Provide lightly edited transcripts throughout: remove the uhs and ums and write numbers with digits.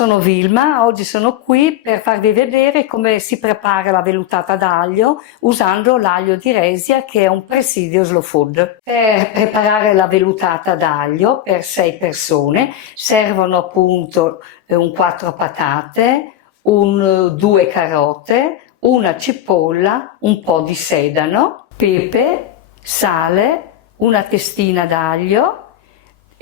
Sono Vilma, oggi sono qui per farvi vedere come si prepara la vellutata d'aglio usando l'aglio di Resia, che è un presidio slow food. Per preparare la vellutata d'aglio per 6 persone servono appunto un 4 patate, 2 carote, una cipolla, un po' di sedano, pepe, sale, una testina d'aglio,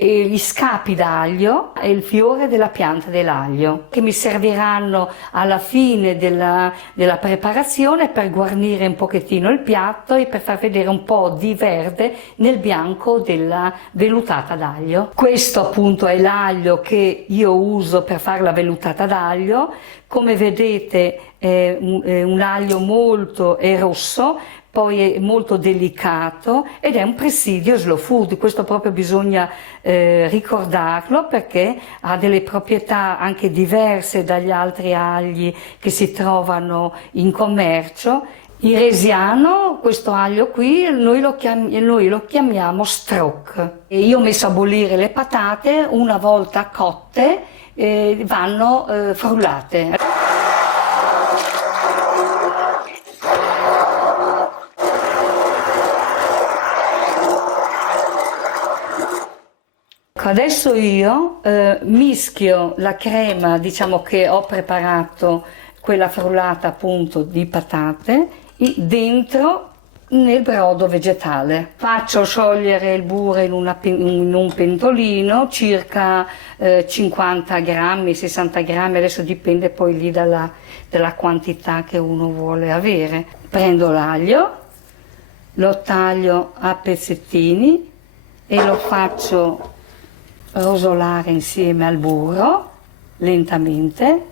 e gli scapi d'aglio e il fiore della pianta dell'aglio, che mi serviranno alla fine della preparazione per guarnire un pochettino il piatto e per far vedere un po' di verde nel bianco della vellutata d'aglio. Questo appunto è l'aglio che io uso per fare la vellutata d'aglio. Come vedete è un aglio molto rosso, poi è molto delicato ed è un presidio slow food. Questo proprio bisogna ricordarlo, perché ha delle proprietà anche diverse dagli altri agli che si trovano in commercio. In resiano questo aglio qui noi lo chiamiamo stroke. E io ho messo a bollire le patate, una volta cotte vanno frullate. Adesso io mischio la crema, diciamo, che ho preparato, quella frullata appunto di patate, dentro nel brodo vegetale. Faccio sciogliere il burro in un pentolino, circa 50 grammi, 60 grammi, adesso dipende poi lì dalla quantità che uno vuole avere. Prendo l'aglio, lo taglio a pezzettini e lo faccio rosolare insieme al burro lentamente.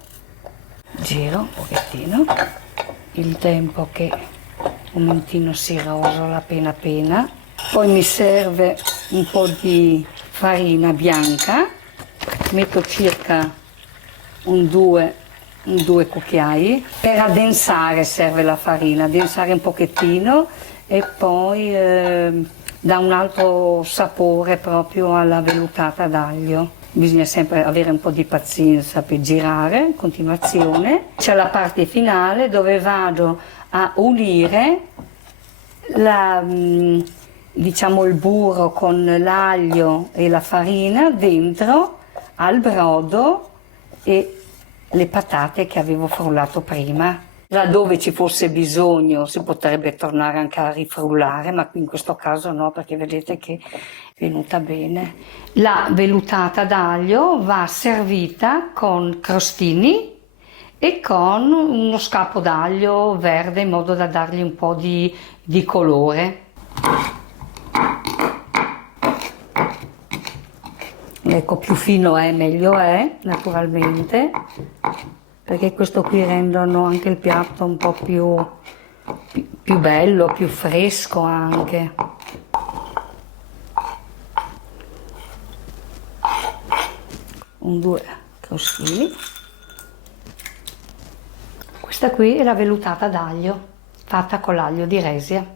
Giro un pochettino, il tempo che un momentino si rosola appena appena. Poi mi serve un po' di farina bianca, metto circa un 2 cucchiai. Per addensare serve la farina, addensare un pochettino, e poi dà un altro sapore proprio alla vellutata d'aglio. Bisogna sempre avere un po' di pazienza per girare in continuazione. C'è la parte finale dove vado a unire diciamo il burro con l'aglio e la farina dentro al brodo e le patate che avevo frullato prima. Laddove ci fosse bisogno si potrebbe tornare anche a rifrullare, ma qui in questo caso no, perché vedete che è venuta bene. La vellutata d'aglio va servita con crostini e con uno scappo d'aglio verde, in modo da dargli un po' di colore. Ecco, più fino è meglio è, naturalmente, perché questo qui rendono anche il piatto un po' più bello, più fresco anche. Un 2 crostini. Questa qui è la vellutata d'aglio, fatta con l'aglio di Resia.